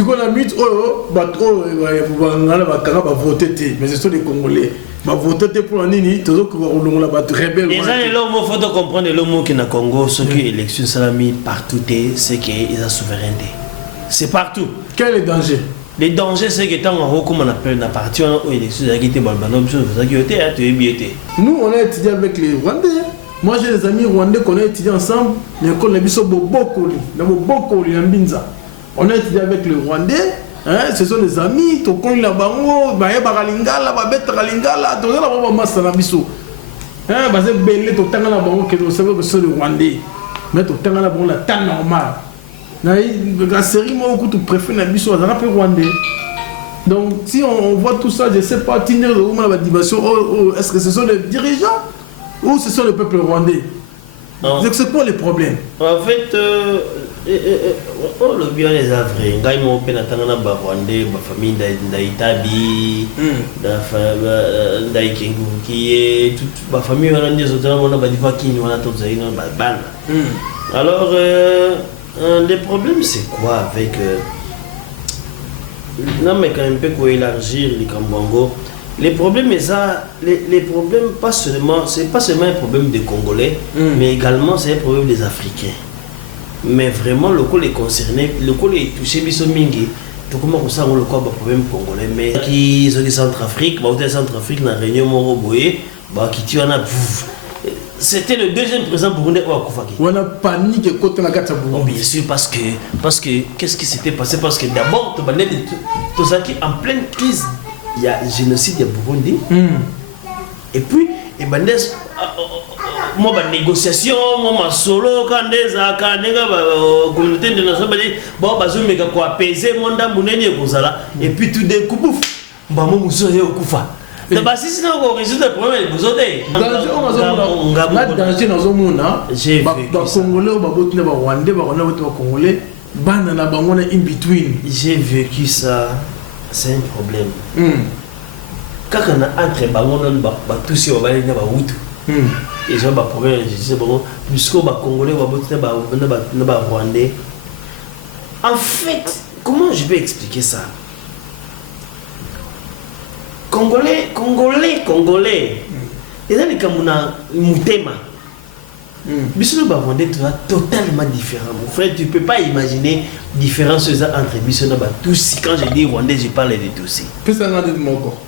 Si on a mis mais ce sont des Congolais. Va voter pour l'année, tout ce qu'on a rebelle. Les gens, il faut comprendre le mot qui est Congo, ce que l'élection salami partout, c'est qu'ils ont souveraineté. C'est partout. Quel est le danger? Le danger, c'est que tant qu'on appelle la partie où l'élection a été nous, on a étudié avec les Rwandais. Moi, j'ai des amis rwandais qu'on a étudié ensemble. L'école de Bisso Bobokoli, on a étudié avec les Rwandais. Hein, ce sont des amis, tu connais la bango, baye baralingala, babet baralingala, tu connais la bango massa na biso. Hein, basé belé, tu tanga la bango que nous savons que c'est le Rwandais. Mais tu tanga la bango la temps normal. La série, moi, tu préfères la biso, ça rappelle Rwandais. Donc, si on voit tout ça, je ne sais pas, tenir le moment de la dimension, est-ce que ce sont les dirigeants ou ce sont le peuple rwandais? C'est quoi les problèmes? En fait, le bien les avrais, quand ils m'ont pénétré dans la Rwandais, ma famille d'Itabi, d'Aikengu, qui est toute ma famille rwandaise, on a dit qui nous a tous aïe dans la ban. Alors, le problème c'est quoi avec non mais quand même peut quoi élargir les Kambango. Les problèmes ça, les problèmes pas seulement, c'est pas seulement un problème des Congolais, mais également c'est un problème des Africains. Mais vraiment le col est concerné, le col est touché biso mingi. Tout comment ça on le quoi problème congolais mais qui sont des Centrafrique, bah au Centrafrique dans réunion Moroboé, bah qui tu en a c'était le deuxième président burundais au Akufaki. On a paniqué côté la carte Burundi. Bien sûr parce que qu'est-ce qui s'était passé parce que d'abord tu parlais de tout ça qui en pleine crise, il y a génocide au Burundi. Et puis et bandes moi ba négociation moi ma solo quand des akanenga ba communauté internationale bon bazomeka ko apaiser mon ndambu nene kozala et puis tout d'un coup pouf ba mo muso yo kufa. La basis na ko résoudre le problème les bozote. Danger dans un monde là. J'ai ba congolais ba botina ba rwandais ba rwandais ba congolais bana na bango na in between. J'ai vécu ça, c'est un problème. Quand on a entre bango na ba tous ces ba na ba hutu. Ils ont des problèmes, je sais pas, puisque les Congolais sont Rwandais. En fait, comment je vais expliquer ça? Congolais. Ils ont des Kamuna Moutema. Bissou les Rwandais totalement différents. Mon frère, tu ne peux pas imaginer la différence entre Bissou et Tutsi. Quand je dis Rwandais, je parle de Tutsi. Qu'est-ce que ça a dit de mon corps?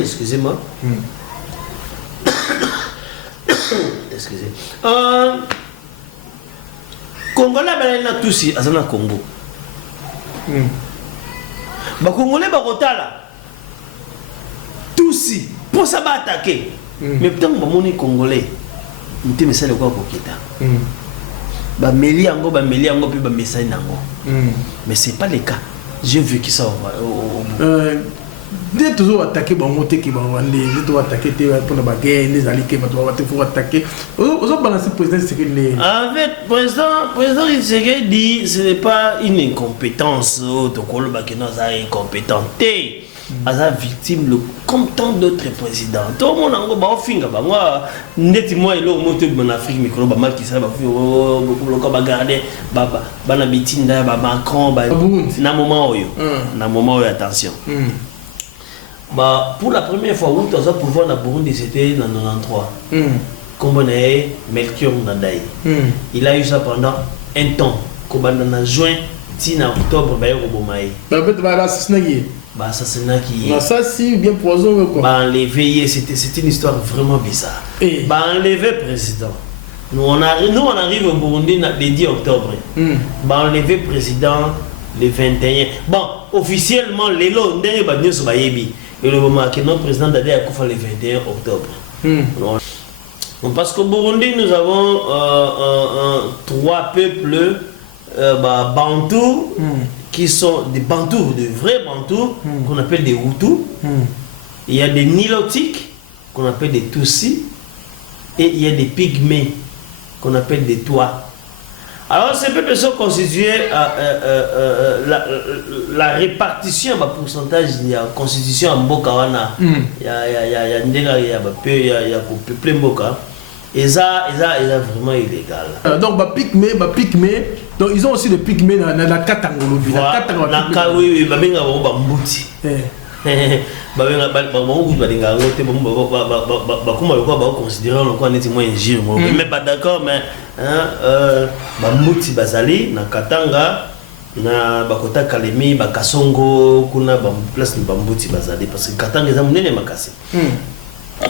Excusez-moi. Excusez. Congolais balena tous azana Congo. Ba Congolais ba kotala. Tous pour ça ba attaquer. Mais putain ba moni Congolais. Nté mesala kwa kokita. Ba meli ango puis ba message nango. Mais c'est pas le cas. J'ai vu ça Dès toujours attaquer Bangote qui Bangwandé, dès toujours attaquer pour la baguette, les alliés qui vont attaquer. Vous avez balancé le président Tshisekedi. En fait, président Tshisekedi dit ce n'est pas une incompétence. Tokolo Bakeno a incompétent. Aza victime comme tant d'autres présidents. Tout le monde a un peu finga. Moi, nettement, il a monté en Afrique, mais quand on a qui ça, on va garder, Banabitinda, Macron, na moment où attention. Pour la première fois, où tu as pouvoir dans Burundi, c'était en 93. Comme on est Melchior Ndadaye. Il a eu ça pendant un temps. Comme on a juin, en octobre, il y a eu assassinat qui ça si bien poison quoi. Enlevé, c'était une histoire vraiment bizarre. Enlevé président. Nous on arrive au Burundi le 10 octobre. Enlevé président le 21. Bon, officiellement les lots dernier badnyo so bayebi. Et le moment que notre président Dade a kufa le 21 octobre. Parce qu'au Burundi nous avons trois peuples bantous qui sont des bantous, de vrais bantous qu'on appelle des Hutus. Il y a des Nilotiques qu'on appelle des Tutsis et il y a des Pygmées qu'on appelle des Tois. Alors ces peuples sont constitués la répartition en pourcentage, il y a constitution en Bokawana, il y a Ndega, il y a plein Boka. Et ça vraiment illégal. Donc, Pygmée, donc ils ont aussi des Pygmées dans la Katangolobi. Oui, Babenga Bambouti. Mais pas d'accord, mais Bambouti Bazali, na Katanga, na Bakota Kalemi, Bakasongo, kuna place Bambouti Bazali, parce que Katanga est un monnaie makasi.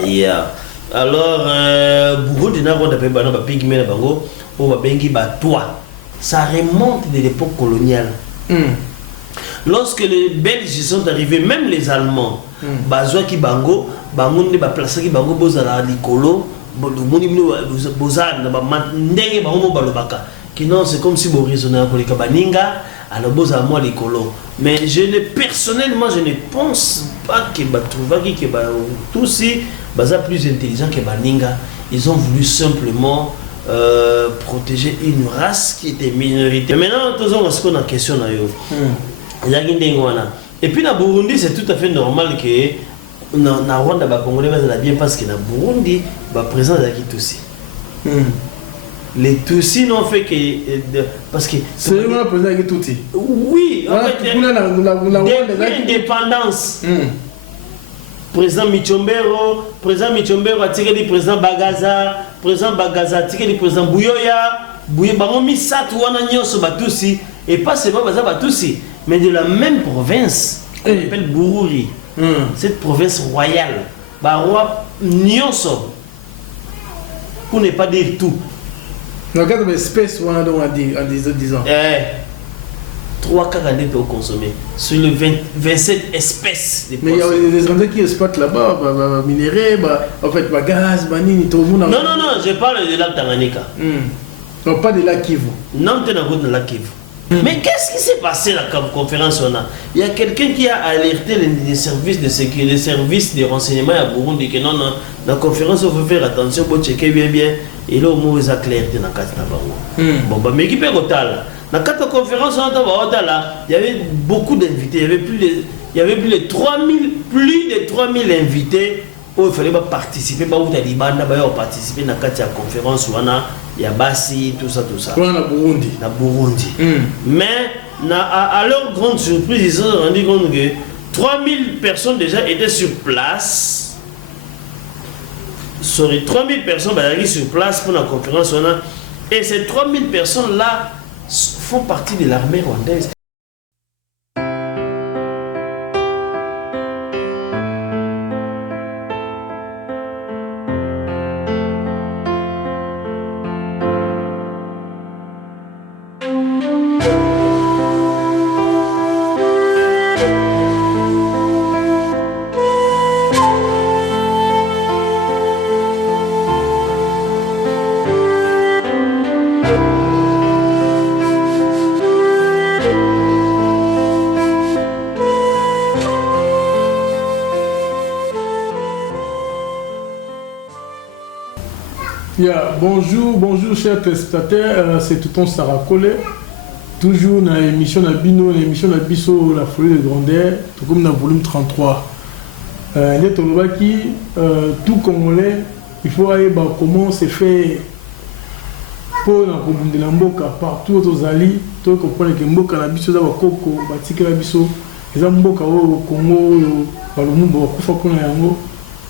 Yeah. Alors, Burundi n'a pas de pygmée bango, ou babengi batois. Ça remonte de l'époque coloniale. Lorsque les Belges sont arrivés, même les Allemands, bazoa ki bango, bangonde ba place ki bango bozala likolo, boni bozana ba ndenge bango balobaka. Qui non, c'est comme si vous raisonnez pour les kabaninga, alors bozala moi likolo. Mais personnellement, je ne pense pas que Batrouvaki, que tous si Baza plus intelligent que Baninga, ils ont voulu simplement protéger une race qui était minorité. Maintenant, tous on se pose la question. Et puis, dans Burundi, c'est tout à fait normal que dans Rwanda, les Congolais va bien parce que dans Burundi, le président est Tutsi. Les Tutsis n'ont fait que. Parce que. C'est le président qui est Tutsi. Oui, en fait, depuis l'indépendance. Président Michombero a tiré du président Bagaza a tiré du président Bouyoya, Bango Misatu wana nyonso batusi, et pas seulement Baza batusi, mais de la même province, qu'on appelle Bururi, cette province royale, Barwa nyonso, pour ne pas dire tout. Regarde l'espèce wana donc en disant. 3 caractères pour consommer sur les 27 espèces de poissons. Mais il y a des endroits qui exploitent là-bas, minéraux, en fait, gaz, banini, tout le monde. Non, je parle de lac Tanganyika. Non, pas de lac Kivu. Non, tu n'as pas de lac Kivu. Mais qu'est-ce qui s'est passé à la conférence? Il y a quelqu'un qui a alerté les services de sécurité, les services de renseignement à Burundi que non, la conférence, il faut faire attention pour checker bien. Et là, au moins, ils ont clarté dans la carte. Bon, mais qui peut être là? Dans la conférence, il y avait beaucoup d'invités. Il y avait plus de 3000 invités où il fallait participer. Il fallait participer à la conférence. Il y a Bassi, tout ça. Dans Burundi. Mais à leur grande surprise, ils se sont rendus compte que 3000 personnes déjà étaient sur place. 3000 personnes étaient sur place pour la conférence. Et ces 3000 personnes-là font partie de l'armée rwandaise. Bonjour chers téléspectateurs, c'est Touton Sarakole. Toujours dans l'émission Nabino, l'émission Nabiso, la folie de grandeur, tout comme dans le volume 33. Tout Congolais, il faut aller comment c'est fait pour la mboka partout aux alliés, tout comprendre que mboka Nabiso, ça va coco, batika Nabiso, les mboka au Congo, balomu bakufa pour na yango,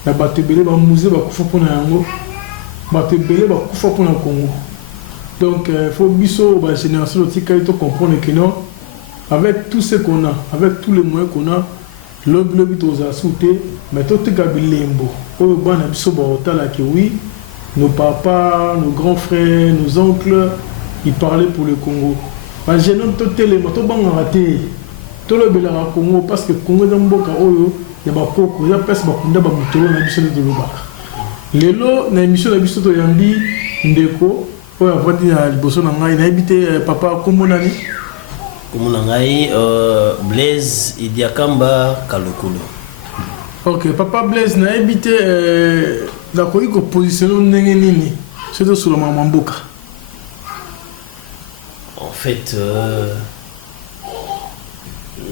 na batebele ba musée bakufa pour na yango. Congo. Donc, il faut que la génération de comprendre que non, avec tout ce qu'on a, avec tous les moyens qu'on a, l'objet aux assoutés, mais tout est gabilembo. Oui, nos papas, nos grands frères, nos oncles, ils parlaient pour le Congo. Mais je n'ai pas télé, mais tout le monde a raté. Tout le monde a Congo parce que le Congo est un peu il y a des coco, il y a des personnes qui ont des lelo na émission na biso to yambi ndeko oyo avandi na liboso na ngai nayebite papa kombo nani Blaise Idiakamba Kalokolo. Ok, papa Blaise nayebite nakoki kopositionne ndenge nini soki tosula mama mboka? En fait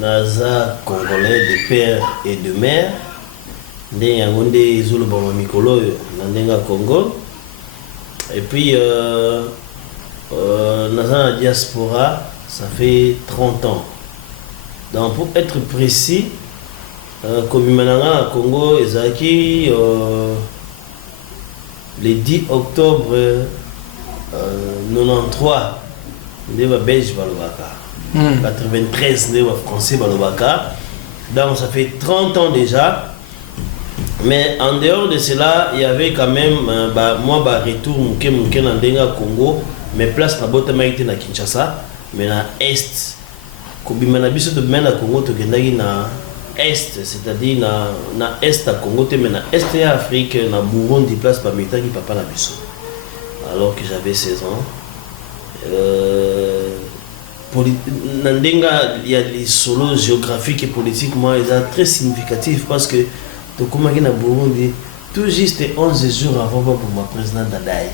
naza congolais de père et de mère. Ndenga ngonde izulu ba mikolo na ndenga Congo Et puis, dans la diaspora, ça fait 30 ans. Donc, pour être précis, comme Mananga, Congo, Ezaki, le 10 octobre 93, il y a Belge Balobaka. 93, il y a Français Balobaka. Donc, ça fait 30 ans déjà. Mais en dehors de cela, il y avait quand même, moi, retour dans le Congo, mais place na bota maïté na Kinshasa, mais na Est. Quand on a besoin de mener au Congo, na Est, c'est-à-dire na Est à Congo, mais na Est de l'Afrique, na Burundi, place par Meta qui papa na biso. Alors que j'avais 16 ans. Il y a des solos géographiques et politiquement, ils sont très significatifs parce que comme na Burundi, tout juste 11 jours avant pour ma présidente Dadaï.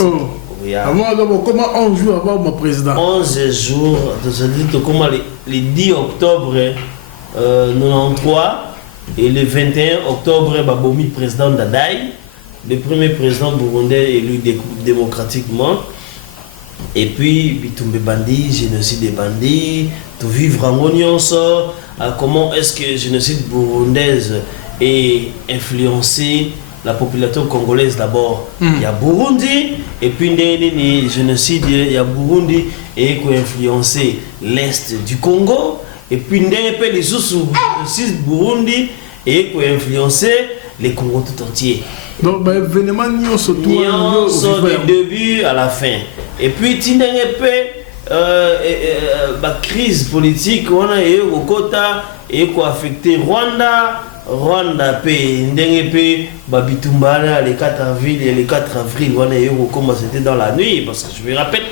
Oh. Comment 11 jours avant mon président? 11 jours, c'est-à-dire comment le 10 octobre 93 et le 21 octobre, Babomi président Dadaï, le premier président burundais élu démocratiquement. Et puis, Bitumbe Bandi, génocide des bandits, tout vivre en oignon, comment est-ce que le génocide burundaise est influencé la population congolaise d'abord. Il y a Burundi, et puis le génocide, il y a Burundi, et qui a influencé l'Est du Congo, et puis les autres Burundi, et qui a influencé les Congo tout entier. Donc, l'événement n'y surtout du début à la fin. Et puis, il y a crise politique, on a eu au Kota, et qui a affecté Rwanda, Babitumbala, les 4 avril et les 4 avril, on a eu comment c'était dans la nuit, parce que je me rappelle,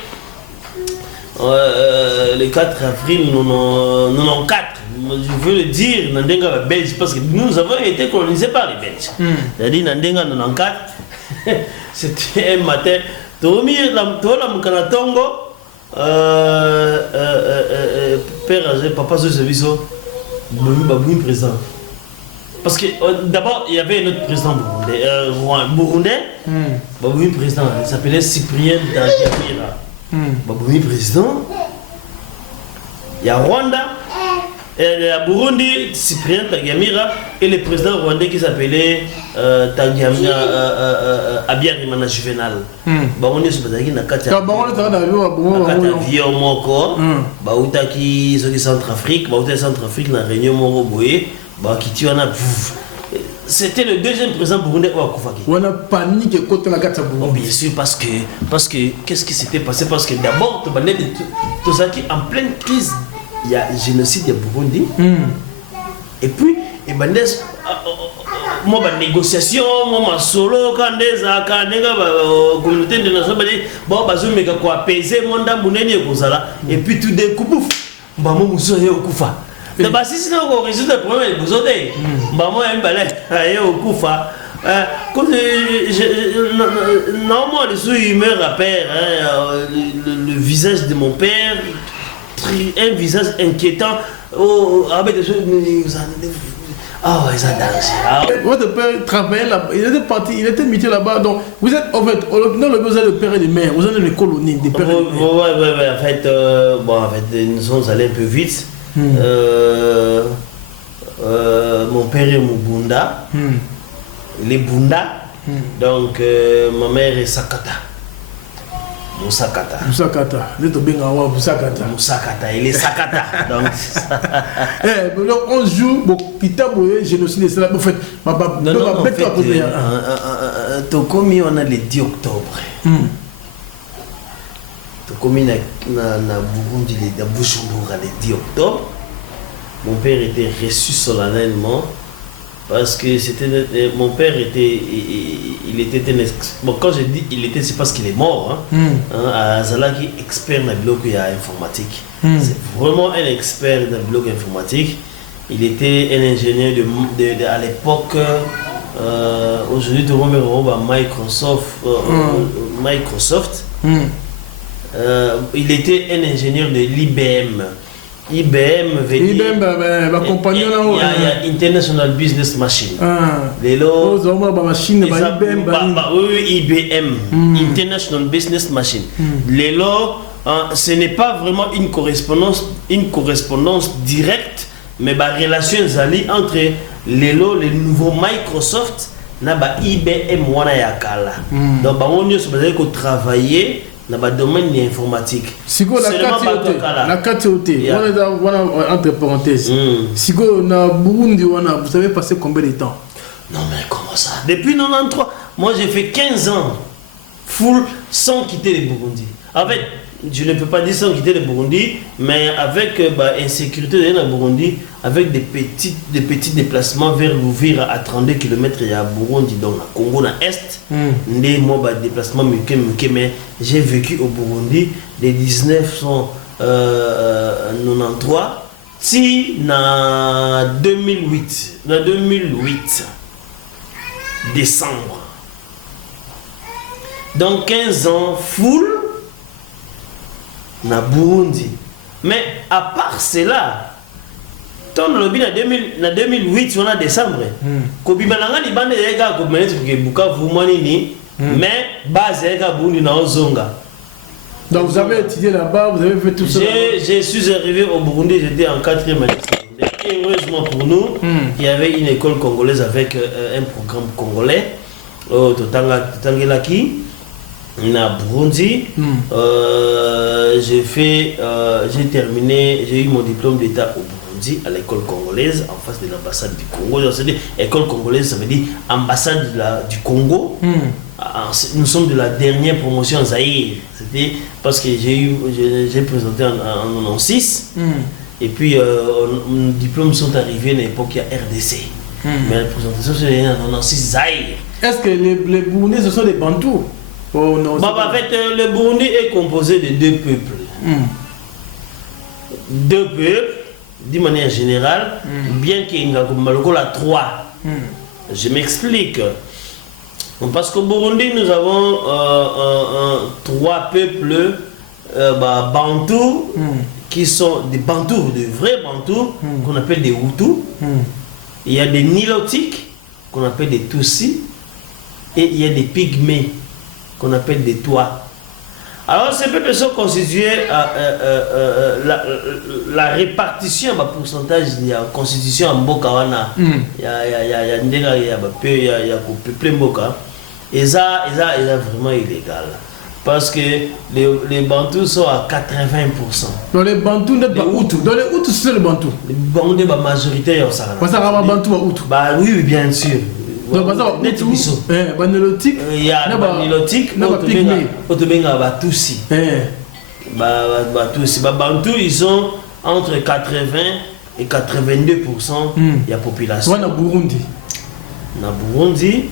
les 4 avril, 94, je veux le dire, Nandenga Belge, parce que nous avons été colonisés par les Belges. C'est-à-dire, Nandenga 94, c'était un matin, père âgé, papa ce service, Baboui président. Parce que d'abord, il y avait un autre président burundais, Baboui président, il s'appelait Cyprien Tagamira. Baboui président, il y a Rwanda, il y a Burundi, Cyprien Tagamira, et le président rwandais qui s'appelait Tagamira Abiyarimana Juvenal. Baboui c'est parce qu'il y a 4 avions moko, Baoutaki, Centrafrique, Centrafrique, la Réunion Moroboé. C'était le deuxième président burundais au Koufaki. On a paniqué contre la carte Burundi. Bien sûr, parce que qu'est-ce qui s'était passé? Parce que d'abord, en pleine crise, il y a le génocide de Burundi. Et puis, moi, négociation, moi, solo, quand des communauté de nations, bon, je vais apaiser mon dame, et puis tout d'un coup, je vais au Koufa. D'abord, si c'est encore résoudre le problème, vous avez maman un balai au Koufa. Normalement, il me rappelle le visage de mon père, un visage inquiétant. Ah, ils ont dansé. Votre père travaillait là-bas, il était muté là-bas. Donc, vous êtes en fait, dans le besoin de père et de mère, vous êtes les colonies, des pères et de mère. Oui, en fait, nous sommes allés un peu vite. Mon père est Mubunda, les Bunda, donc ma mère est Sakata. Musakata. Il est Sakata. Donc, 11 jours, bon, génocide, c'est là. En fait, Tokomi, on a le 10 octobre. Comme il y a Burundi, le Bujumbura le 10 octobre, mon père était reçu solennellement parce que mon père était, il était bon, quand je dis il était, c'est parce qu'il est mort. À Zalaki, expert dans le bloc informatique. C'est vraiment un expert dans le bloc informatique. Il était un ingénieur à l'époque. Aujourd'hui, tout le monde Microsoft. Il était un ingénieur de l'IBM. IBM veut dire compagnon il y a International Business Machine. Lelo machine IBM International Business Machine. Lelo ce n'est pas vraiment une correspondance directe, mais la relation entre Lelo le nouveau Microsoft na ba IBM wana yakala. Donc on a travailler dans le domaine de l'informatique. Si vous la KTOT, entre parenthèses, si vous vous avez passé combien de temps? Non mais comment ça? Depuis 93, moi j'ai fait 15 ans full sans quitter le Burundi. En fait, je ne peux pas dire sans quitter le Burundi, mais avec insécurité dans le Burundi, avec des petits déplacements vers l'Ouvira à 32 km il y a Burundi, dans le Congo, dans l'Est. Moi, déplacement, mais j'ai vécu au Burundi de 1993 si en 2008, décembre. Donc 15 ans full na Burundi. Mais à part cela, dans le 2008 on a décembre. Kobibalanga ni bande yega ko menete ke Bukavu manini, mais base yega Burundi na Ozonga. Donc vous avez étudié là-bas, vous avez fait tout ça. Je suis arrivé au Burundi, j'étais en 4e année. Et heureusement pour nous, il y avait une école congolaise avec un programme congolais au Totangelaki. Na Burundi, j'ai terminé, j'ai eu mon diplôme d'état au Burundi à l'école congolaise en face de l'ambassade du Congo. École congolaise, ça veut dire ambassade du Congo. Nous sommes de la dernière promotion en Zaïre. C'était parce que j'ai présenté en 96 et puis nos diplômes sont arrivés à l'époque à RDC. Mais la présentation c'est en 96 Zaïre. Est-ce que les Burundais ce sont des Bantous? Oh, non, en fait, le Burundi est composé de deux peuples. Deux peuples, d'une manière générale, bien qu'il y ait trois. Je m'explique. Parce qu'au Burundi, nous avons trois peuples bantous, qui sont des bantous, des vrais bantous, qu'on appelle des Hutus. Il y a des Nilotiques, qu'on appelle des Tutsis, et il y a des Pygmées, qu'on appelle des toits. Alors ces peuples sont constitués la répartition en pourcentage, il y a constitution en Bokawana, il y a peuple Mboka, et ça vraiment illégal. Parce que les Bantous sont à 80%. Dans les Bantous, n'est pas Hutu. Dans les Hutus, c'est les Bantous. Les Bantous, la majorité, ils sont là. Bantous à Hutu. Oui, bien sûr. Donc, Nilotique, il y a Nilotique, Otobenga Batousi. Bantous, ils sont entre 80 et 82% de la population. Na Burundi. Na Burundi,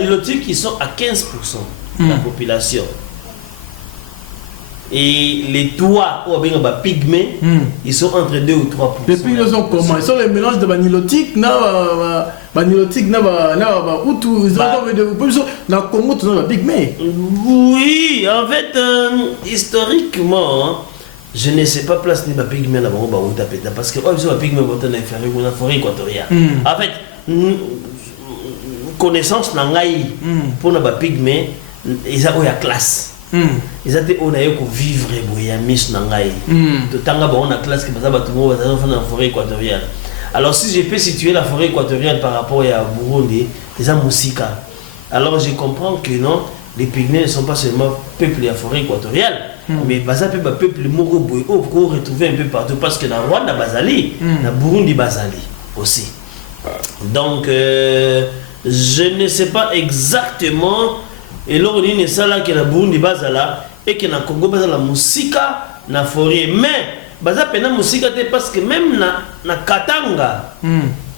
Nilotique, ils sont à 15% de la population. Et les toits, ou bien les pygmées, ils sont entre 2 ou 3%. Les pygmées sont comment? Ils sont les mélanges de Nilotique, Hutu, na Congo, tu as pygmées. Oui, en fait, historiquement, je ne sais pas place ni pygmées là-bas, parce que les pygmées sont dans la forêt équatoriale. En fait, connaissance nangai pour les pygmées, ils ont la classe. Ils étaient honnêtes pour vivre et mis nangai. Tanga ba on a classe que bazaba tout monde dans la forêt équatoriale. Alors si je peux situer la forêt équatoriale par rapport à Burundi, les Musika. Alors je comprends que non, les Pygmées ne sont pas seulement peuple de la forêt équatoriale, mais bazaba peuple moko boy qu'on retrouver un peu partout parce que dans Rwanda bazali, dans Burundi bazali aussi. Donc je ne sais pas exactement. Et là, on dit ça là que la Burundi bazala et que na Congo bazala musika na forêt. Mais baza pena musika te parce que même na Katanga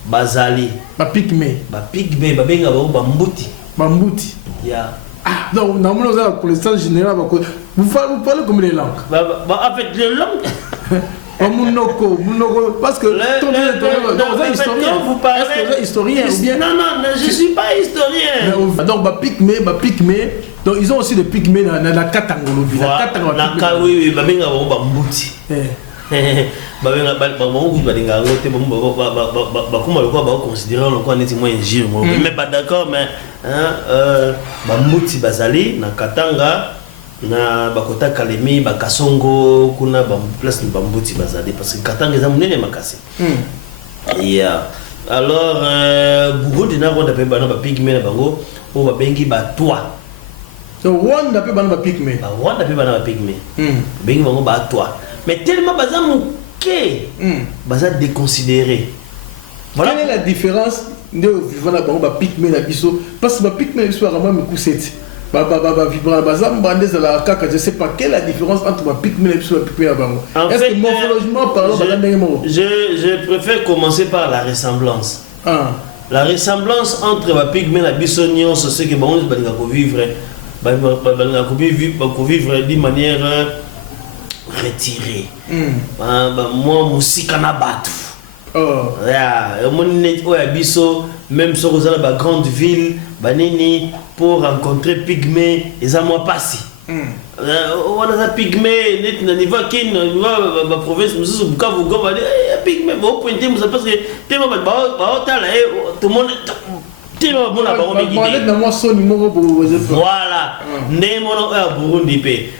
bazali. Ba pygmée. Ba pygmée babenga ba mbuti. Ba mbuti. Ya. Ah donc na mona za connaissance générale vous parlez combien de langues? En fait les langues. Mounoko, parce que vous parlez historien ou bien non, je ne suis pas historien. Donc pygmée, donc ils ont aussi des pygmées dans la Katangolo. Oui, babenga bambuti. Babenga bango balinga ngote bakuma lokwa ba considérer lokwa neti mo injure mo mais pas d'accord mais bambuti bazali na Katanga na bakota Kalemi bakasongo kuna ba place ni bambuti bazali parce que Katanga eza munene makasi. Yeah. Alors Burundi na Rwanda pe bana ba pygmée na bango po babengi ba toi. Donc Rwanda pe bana ba pygmée. Ba Rwanda pe bana ba pygmée. Bengi bango ba toi. Mais tellement baza mouké, baza déconsidéré. Voilà. Quelle est la différence de vivre là bango ba pygmée na biso parce que ba pygmée biso vraiment me coussette. Vibra bazam bandé de la caca, je sais pas quelle est la différence entre ma pygmée et la pygmée à bango. Est-ce que morphologiquement parlant je préfère commencer par la ressemblance. La ressemblance entre ma pygmée et la bisognon, c'est ce que bango balinga ko vivre d'une manière retirée. Moi musika na batu. Même si vous allez dans la grande ville, pour rencontrer pygmée, ils ont moi passé. On a pygmée, on va qui la province, nous Bukavu, on va dire pygmée, vous pointez, vous parce que tout le monde. Voilà,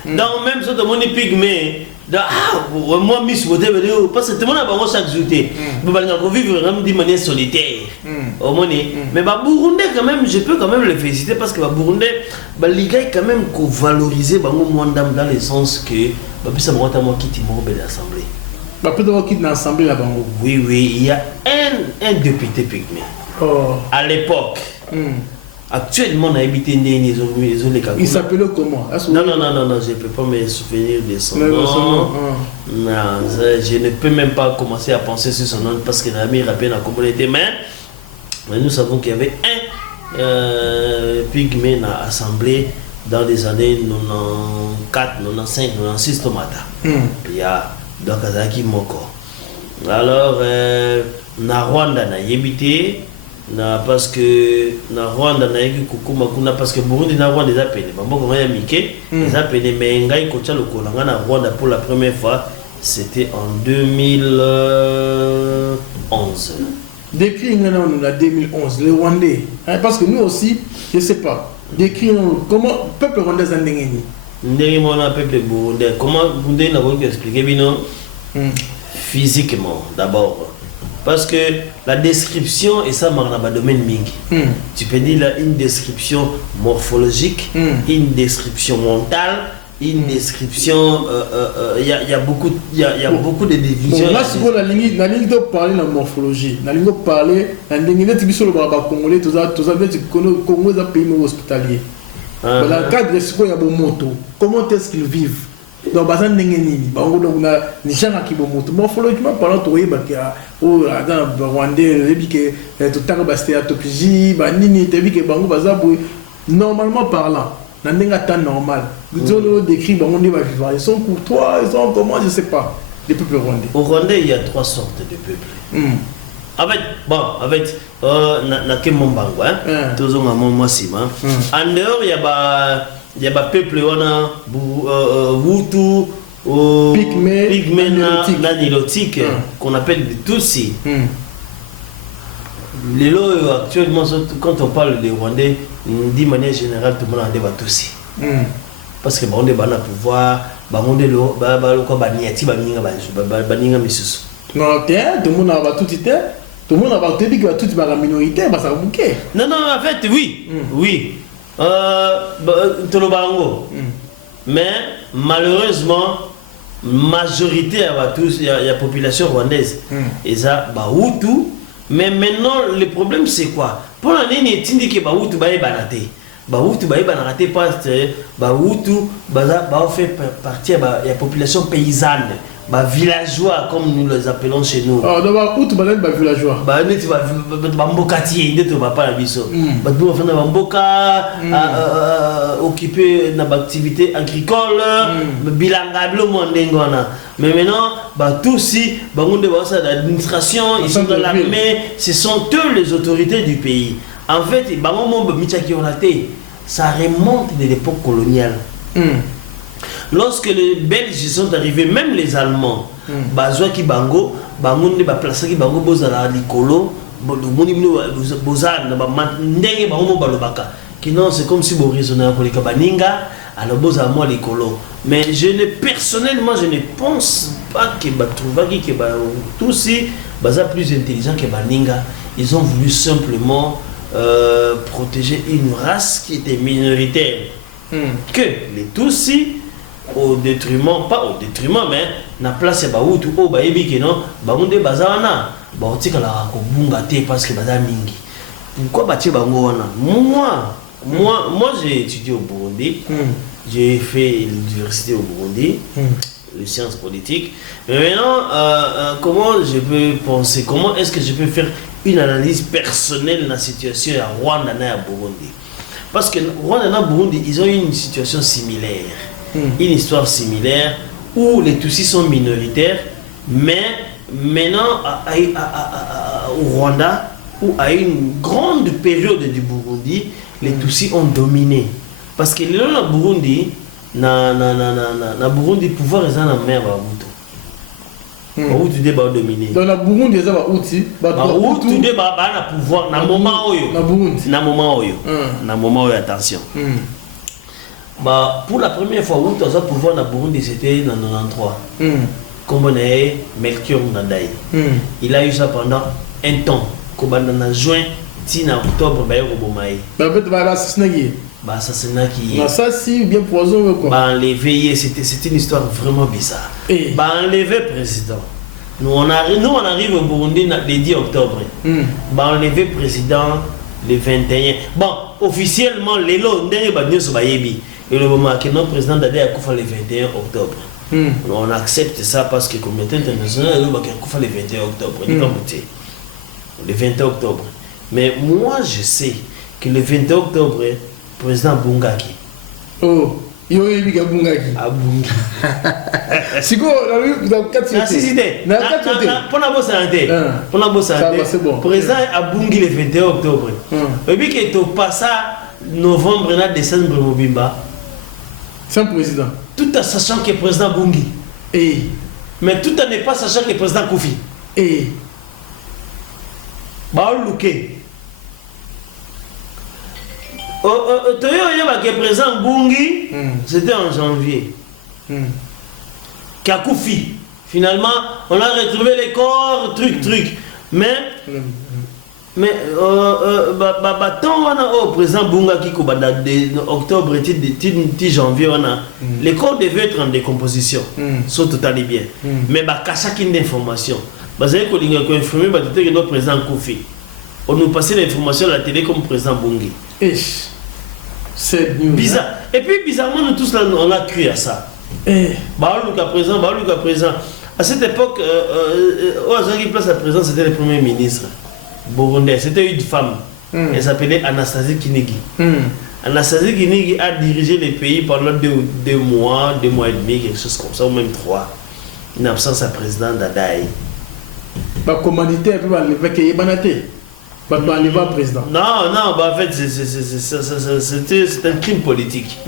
donc même si tout le monde est pygmée, moi Miss Beauté parce que tout le monde a pas chaque jour vous vivre d'une manière solitaire mais Burundais quand même je peux quand même le féliciter parce que Burundais les gars quand même qu'on valoriser dans le sens que ça me rend moi quitte l'assemblée peut-être quitte l'assemblée là-bas. Oui il y a un député pygmée à l'époque. Actuellement, on a habité il s'appelait comment? Non, je ne peux pas me souvenir de son nom. Non, je ne peux même pas commencer à penser sur son nom parce qu'il a mis rappelé dans la communauté. Mais nous savons qu'il y avait un pygmée dans l'Assemblée dans les années 94, 95, 96 tomata. Il y a donc Azaki Moko. Alors, na Rwanda, na habité. Parce que na Rwanda na yeki kukuma kuna parce que Burundi na Rwanda déjà peine bambo ya mike déjà peine mais ngai kocha lokolanga na Rwanda pour la première fois c'était en 2011. Décrit nous la 2011 les Rwandais parce que nous aussi je sais pas décrit comment peuple rwandais a ndengeni ndengeni peuple burundais comment Burundi na ko expliquer bino physiquement d'abord. Parce que la description, et ça, dans le domaine mingi. Tu peux dire là, une description morphologique, une description mentale, une description. Il y a beaucoup de divisions. Là, si vous la ligne de parler de la morphologie, la ligne de parler, la ligne de sur le bras congolais, tout ça, tu connais le Congo, c'est un pays hospitalier. Dans le cadre de ce qu'il y a moto, comment est-ce qu'ils vivent? Donc bazan ndengeni bango donc na nishanga kibomoto morphologiquement parlant toye bakia o dans Rwandais lebike totaka basté atopiji banini tebike bango bazabu normalement parlant na ndenga temps normal ils ont décrit bango ne va vivre ils sont courtois ils sont comment je sais pas les peuples rwandais. Au Rwanda il y a 3 sortes de peuples. Avec na kemombango tozonga moi sima en dehors il y a des peuples Hutu, Pygmée, Nilotique, qu'on appelle des Tutsis. Les lots actuellement, quand on parle des Rwandais, d'une manière générale, tout le monde a des Tutsis. Parce que Rwandais a pouvoir, Rwandais non, tout le monde a tout été. Tout le monde a tout dit que toute la minorité, ça va bouquer. Non, en fait, oui. Mais malheureusement majorité il y a la population rwandaise et ça Hutu mais maintenant le problème c'est quoi pour l'année il dit que Hutu ba banate Hutu ba parce que Hutu ba fait partie de la population paysanne villageois, comme nous les appelons chez nous. Ah, d'abord, où tu vas être villageois? Tu vas mbokati, tu vas pas la biso. Tu vas faire mboka, occuper une activité agricole, bilangable mondengona. Mais maintenant, tous si, l'administration, ils sont dans l'armée, ce sont eux les autorités du pays. En fait, ça remonte de l'époque coloniale. Lorsque les Belges sont arrivés, même les Allemands, Bazouaki Bango, Bango ne Placaki Bango Bozala Nicolo, Bozan, Ndenge Bango Balobaka. Non, c'est comme si vous raisonnez pour les Kabaninga, alors Bozala moi Nicolo. Mais personnellement, je ne pense pas que Batrouvaki, que tous si Baza plus intelligent que Baninga, ils ont voulu simplement protéger une race qui était minoritaire. Que les Tutsis, au détriment, pas au détriment, mais na place Baoutou, au Baébi, que non, Baounde Bazana, Baoutika la Kobungate parce que Baza Mingi. Pourquoi Baché Bangoana? Moi j'ai étudié au Burundi, j'ai fait l'université au Burundi, les sciences politiques. Mais maintenant, comment je peux penser, comment est-ce que je peux faire une analyse personnelle de la situation à Rwanda et à Burundi? Parce que Rwanda et Burundi, ils ont une situation similaire, une histoire similaire où les Tutsis sont minoritaires, mais maintenant au Rwanda, où à une grande période du Burundi, les Tutsis ont dominé. Parce que le Burundi, na Burundi, pouvoir est dans la mer Bahutu débat dominé. Dans la Burundi, ils ont outil. Bahutu débat na pouvoir na moment oyo. Na Burundi. Na moment oyo. Na moment oyo, attention. Pour la première fois, où tu as pouvoir na Burundi, c'était en 93. Comme on est Melchior Ndadaye. Il a eu ça pendant un temps. Comme en juin, en octobre, il y a eu assassinat qui ça si bien poison quoi. Enlevé, c'était une histoire vraiment bizarre. Enlevé président. Nous on arrive au Burundi le 10 octobre. Enlevé président le 21. Bon, officiellement les lots et le moment que notre président Dade a couffé le 21 octobre. On accepte ça parce que le comité international a couffé le 21 octobre. Le 21 octobre. Mais moi je sais que le 21 octobre, président Bungaki. Oh, il y a eu Bungaki. Ah, Bungi. Si vous avez 4 cités. Pour la bosse santé. Pour la bosse santé. Président Abungi le 21 octobre. Et puis que tu passes novembre et décembre Mobimba. Sans président. Tout en sachant que président Bungi. Mais tout en ne pas sachant que président Koufi. Baoulouké. Le président Bungi, c'était en janvier. Kakoufi. Finalement, on a retrouvé les corps, truc. Mais président Bunga qui octobre, janvier, les corps devaient être en décomposition. Sont totalement bien. Mais chaque information. Vous avez informé le président Koufi. On nous passait l'information à la télé comme président Bungi. C'est bizarre. Et puis bizarrement, nous tous là, on a cru à ça. Baoulouka présent. À cette époque, place à présent, c'était le premier ministre burundais. C'était une femme. Elle s'appelait Anastasie Kinigi. Anastasie Kinigi a dirigé le pays pendant 2 mois, 2 mois et demi, quelque chose comme ça, ou même 3. Une absence à président Dadaye. Commanditaire, président. Non, en fait, c'est un crime politique.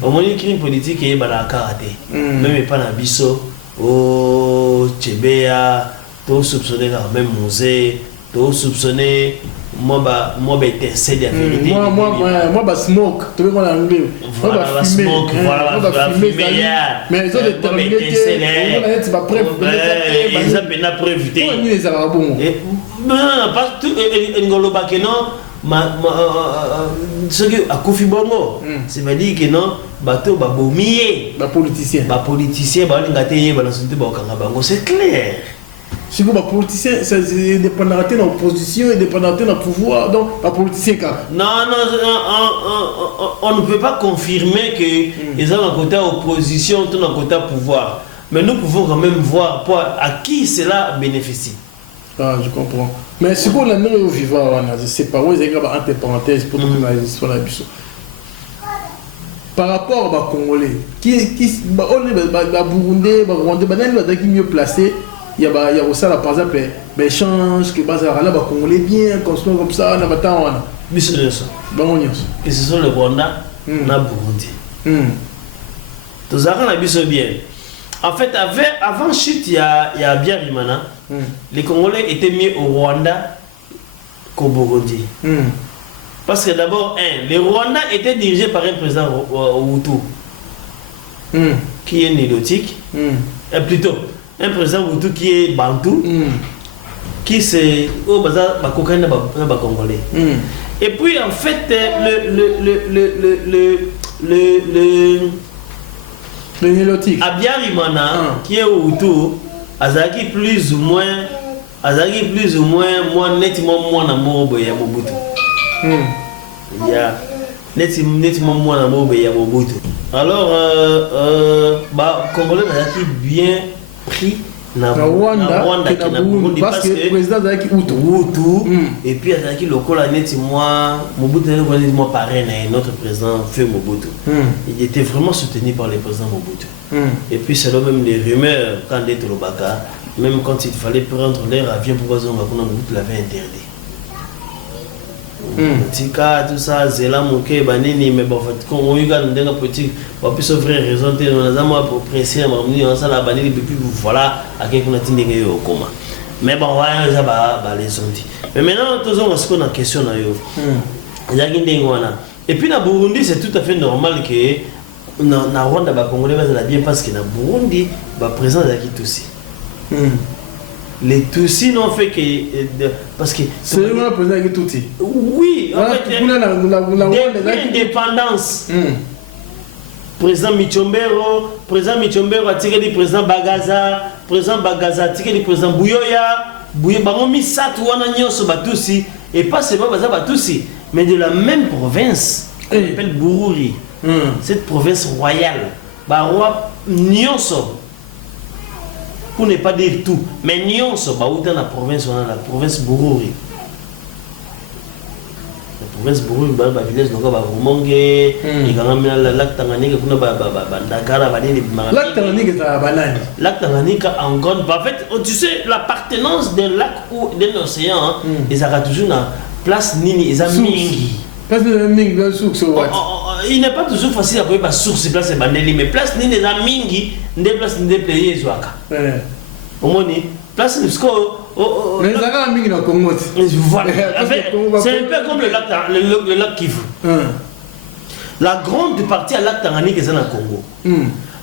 Au moins, un crime politique, il y a un karaté. Même pas dans Bisso, au Tchébéa, tout soupçonné dans le même musée, tout soupçonné. Moi, c'est la vérité. Moi, smoke. Tu veux en anglais? Voilà, smoke. Voilà, mais ils ont déterminé que ils ont preuve. Parce que Ngolobake non, ce que à Kofi Bongo, c'est veut dire que non, bateau babomier, politicien, c'est clair. Si vous êtes politicien, c'est dépendant de l'opposition et dépendant de le pouvoir, donc pas politicien. Non, on ne peut pas confirmer qu'ils ont un côté opposition, tout un côté pouvoir. Mais nous pouvons quand même voir à qui cela bénéficie. Ah, je comprends. Mais ce qu'on a nous vivant, je sais pas, où ils ont entre parenthèses pour nous l'histoire de la Bissau. Par rapport aux Congolais, on est Burundais, qui mieux placé. Il y a aussi par exemple l'échange que les Congolais bien construit comme ça, on a pas Et ce sont le Rwanda et le Burundi. Tout ça, on a vu bien. En fait, avant chute, il y a bien Rimana. Les Congolais étaient mieux au Rwanda qu'au Burundi. Parce que d'abord, le Rwanda était dirigé par un président Hutu qui est nélotique, plutôt un président Hutu qui est Bantou, qui c'est au bazar Congolais. Et puis en fait, le nélotique Abiyarimana qui est Hutu, Azaki plus ou moins moi nettement moins na mobo ya Mobutu. Il y a nettement moins na mobo ya Mobutu. Alors Congolais Azaki bien pris na Rwanda qui na Burundi parce que le président Azaki Hutu et puis Azaki lokola nettement Mobutu nettement parrain na notre président Feu Mobutu. Il était vraiment soutenu par le président Mobutu. Et puis c'est là même les rumeurs quand il était au Baka. Même quand il fallait prendre l'air avion pour voir si on l'avait interdit. Tika, tout ça, Zela, Mouké, Banini, mais bon, quand on regarde dans la politique, on peut s'offrir raison, on a pour presser, on a la banine, et puis voilà, à quel point on a été au coma. Mais bon, voilà, ça va les sondiers. Mais maintenant, tout ça, on a une question. Et puis, dans Burundi, c'est tout à fait normal que dans Rwanda, les Congolais vont bien parce que dans Burundi, le président est aussi. Les Tutsis n'ont fait que parce que c'est le président qui Tutsi. Oui, en fait, depuis l'indépendance, président Michombero a tiré du président Bagaza a tiré du président Bouyoya, Bango Misatu wana nyonso Batusi et pas seulement Baza Batusi, mais de la même province qu'on appelle Bururi. Cette province royale, Barwa nyonso. Pour ne pas dire tout, mais Nyonso, dans la province, on a la province Bururi. La province Bururi, le village de Rumongue, il y a le lac Tanganyika, lac Tanganyika, lac Tanganyika en grande. En fait, tu sais, l'appartenance d'un lac ou d'un océan, ils ont toujours une place Nini, ils ont Mingi. Il n'est pas toujours facile à trouver la source, place de Bandeli, mais place Nini, ils ont Mingi, des places de pays, au moins, place de mais ils ont Mingi dans le Congo. Voilà. C'est un peu comme le lac Kivu. La grande partie à lac Tanganyika est dans le Congo.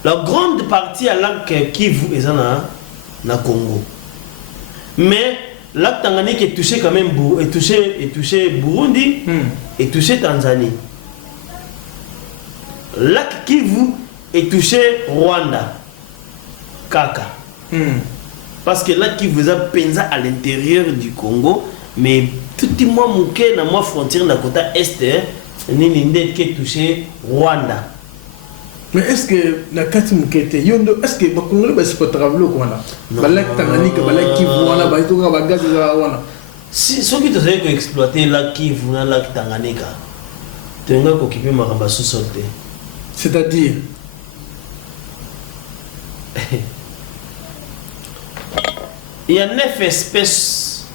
La grande partie à lac Kivu est dans le Congo. Mais lac Tanganyika est touché quand même, est touché Burundi, est touché Tanzanie. Lac Kivu est touché Rwanda. Kaka. Parce que lac Kivu est penza à l'intérieur du Congo, mais tout le monde est dans la frontière de la côte est, qui est touché Rwanda. Mais est-ce que la carte Mukete, est-ce que les Congolais peuvent travailler au Rwanda? Lac Tanganyika, lac Kivu, si ceux qui ont exploité le lac Kivu, le lac Tanganyika, tu as occupé ma sous-sol. C'est-à-dire il y a 9 espèces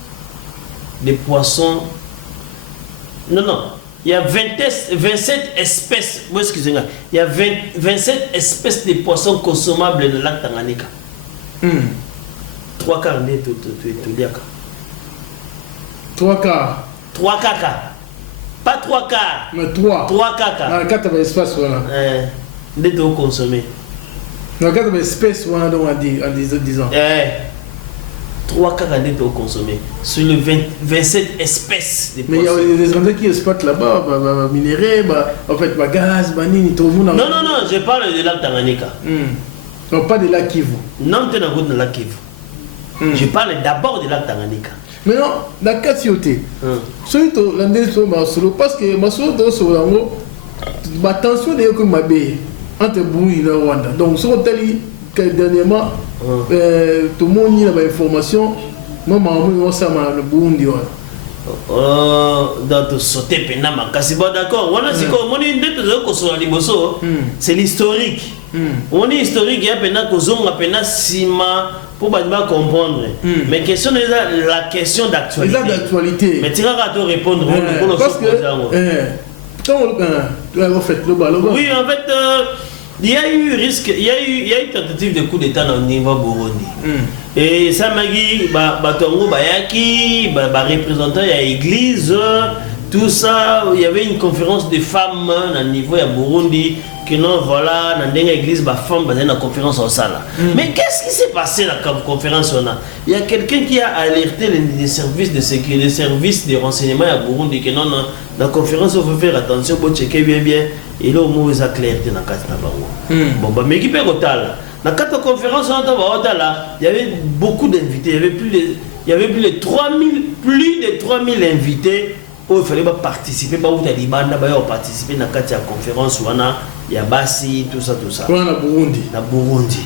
de poissons. Non. Il y a 27 espèces. Excusez-moi. Il y a 27 espèces de poissons consommables dans le lac Tanganyika. 3 quarts de tout. 3 quarts. 3 caca. Pas 3 quarts. Mais 3. 3 caca. Dans le cadre de l'espace, voilà. De tout consommer. Dans le cadre de l'espace, voilà, donc, en disant. 3 caca de tout consommer. Sur les 27 espèces de poissons. Mais il y a des endroits qui exploitent là-bas, minéraux, en fait, gaz, banini, tout le monde. Non, je parle de lac Tanganyika. Non, pas de lac Kivu. Non, tu n'as pas de lac Kivu. Je parle d'abord de lac Tanganyika. Mais non, la Katioté. Celui qui est parce que ma soeur est sur la tension de Yokumabé entre Burundi et Rwanda. Donc, ce hôtel, dernièrement, tout le monde a une information. Moi, je suis le Burundi. Dans sauter penama kasi bon d'accord on a c'est comme on est c'est l'historique on est historique il y a pena kozonga pena sima pour comprendre mais question est la question d'actualité mais tu vas te répondre parce que oui en fait il y a eu risque, il y a eu tentative de coup d'état au niveau Burundi. Et ça m'a dit, Batongo Bayaki, représentant de l'église, tout ça, il y avait une conférence de femmes au niveau de Burundi, que non, voilà, dans l'église, les femmes, dans la conférence au Sala. Mais qu'est-ce qui s'est passé dans la conférence? Il y a quelqu'un qui a alerté les services de sécurité, les services de renseignement à Burundi, que non, dans la conférence, il faut faire attention, pour checker bien. Et là, on a clarté dans la carte. Bon, mais qui peut être dans la carte conférence, il y avait beaucoup d'invités. Il y avait plus de 3000 invités où il fallait participer. Il participer dans la carte conférence. Il y a Bassi, tout ça. Dans Burundi.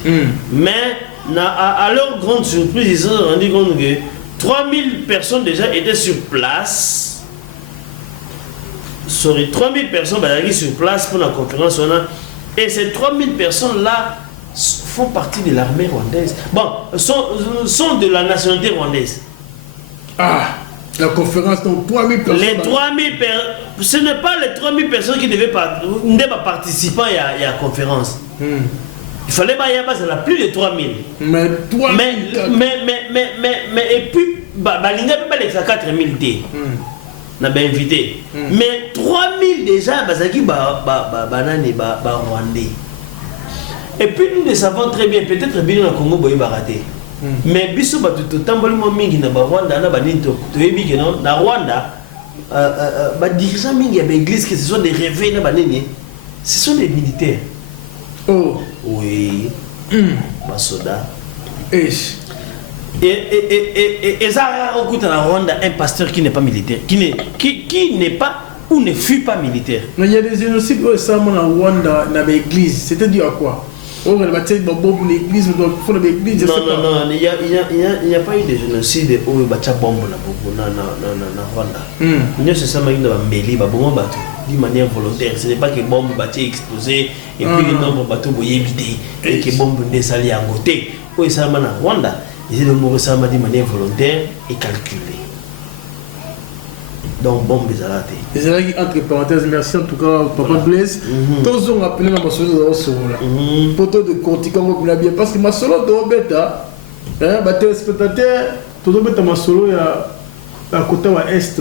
Mais à leur grande surprise, ils se sont rendus compte que 3000 personnes déjà étaient sur place. 3000 personnes sur place pour la conférence. Et ces 3000 personnes-là font partie de l'armée rwandaise. Bon, sont de la nationalité rwandaise. Ah, la conférence, donc 3000 personnes. Les 3000 personnes, ce n'est pas les 3000 personnes qui devaient participer à la conférence. Il fallait pas y avoir plus de 3000. Mais 3000. Et puis, il y a 4000 dés. On a bien invité. Mais 3000 déjà, Bazaki Rwandais. Et puis nous le savons très bien, peut-être bien au Congo, il va rater. Mais biso batuto tambolimo mingi na Rwanda na baninto toyebi que non na Rwanda dirigeants mingi ya l'église que ce sont des réveils na banini, ce sont des militaires. Oh oui. Basoda. Et ça a rencontré en Rwanda un pasteur qui n'est pas militaire, qui n'est pas ou ne fut pas militaire. Mais il y a des génocides où ça en Rwanda dans l'église. C'était dû à quoi? Oh, elle va dire bombe l'église, donc faut l'église. Non, il n'y a pas eu de génocide où il y a bombe dans Rwanda. Nous c'est ça maintenant Mbeli, bombe bateau d'une manière volontaire. Ce n'est pas que bombe bateau explosé et puis le nombre de bateaux boyé vidé et que bombe ne s'allait en côté. Où ça en Rwanda? Ils ont mouru ça d'une manière volontaire et calculée. Donc, bombe des alatés. Les alatés, entre parenthèses, merci en tout cas, Papa Blaise. Tous ont appelé ma solo de Sorola. Poto de Cortica, bien parce que ma solo de Robeta, téléspectateur, tout le monde ma solo à côté de l'Est.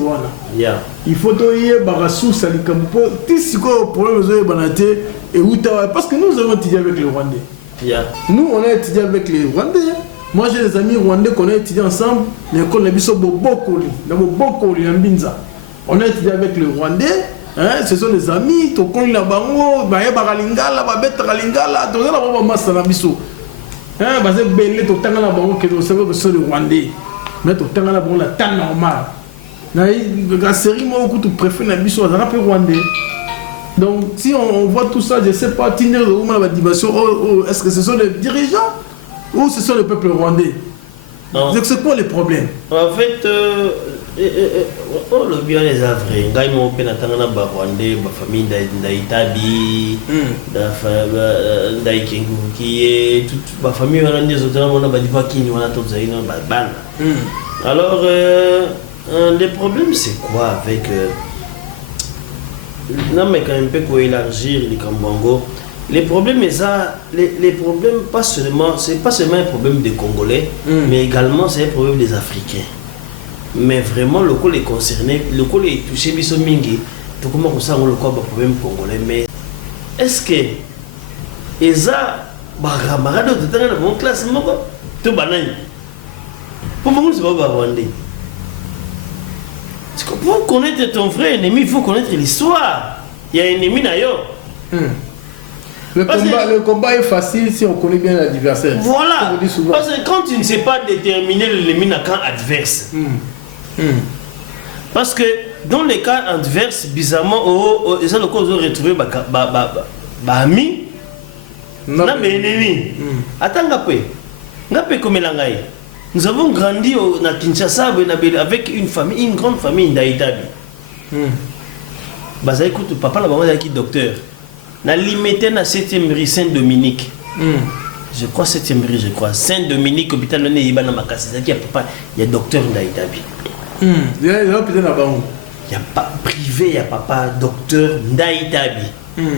Il faut que Barassou, Salikampo, Tissiko, pour le réseau Banaté et Outawa, parce que nous avons étudié avec les Rwandais. Nous, on a étudié avec les Rwandais. Moi, j'ai des amis rwandais qu'on a étudié ensemble. L'école de Bisso Bobokoli, en Binza. On a étudié avec les Rwandais. Ce sont des amis. Tokoni la bango, baye bagalingala, babet galingala, tout ça là va massa na Bisso. Parce que belé to tanga la bango que nous savons que c'est les Rwandais. Mais to tanga la bango la tan normal. La série moi beaucoup tu préfères na Bisso, ça rappelle Rwandais. Donc si on voit tout ça, je sais pas tenir le moment la dimension. Est-ce que ce sont les dirigeants? Ou ce sont le peuple rwandais? C'est quoi les problèmes? En fait, le bien les avrais. Gaï mon père n'attendra pas rwandais, ma famille d'Aïtabi, d'Aïkengu, qui est toute ma famille rwandaise. On a dit pas qui nous a tous aïe dans ban. Alors, le problème c'est quoi avec non mais quand même peut quoi élargir les Kambango. Les problèmes, les problèmes, c'est pas seulement un problème des Congolais, mais également c'est un problème des Africains. Mais vraiment, le col est concerné, le col est touché, biso mingi, tout comment on sent le problème congolais. Mais est-ce que Eza, Baramara de temps dans mon classe, tout banane. Pour moi, c'est pas Rwandais. Pour connaître ton frère ennemi, il faut connaître l'histoire. Il y a un ennemi d'ailleurs. Le combat est facile si on connaît bien l'adversaire. Voilà. Parce que quand tu ne sais pas déterminer l'ennemi dans le camp adverse. Parce que dans les cas adverses, bizarrement, ils ont retrouvé ami. na ennemi. Attends ngape comme langai. Nous avons grandi na Kinshasa avec une famille, une grande famille d'Aïtabi. Bah écoute, papa là-bas qui docteur. Na limité na 7e rue Saint-Dominique. Je crois 7e rue, je crois. Saint-Dominique, hôpital Noné Ibana Makasi. Il y a docteur d'Aïtabi. Il y a hôpital là-bas. Il y a pas privé, il y a papa docteur d'Aïtabi.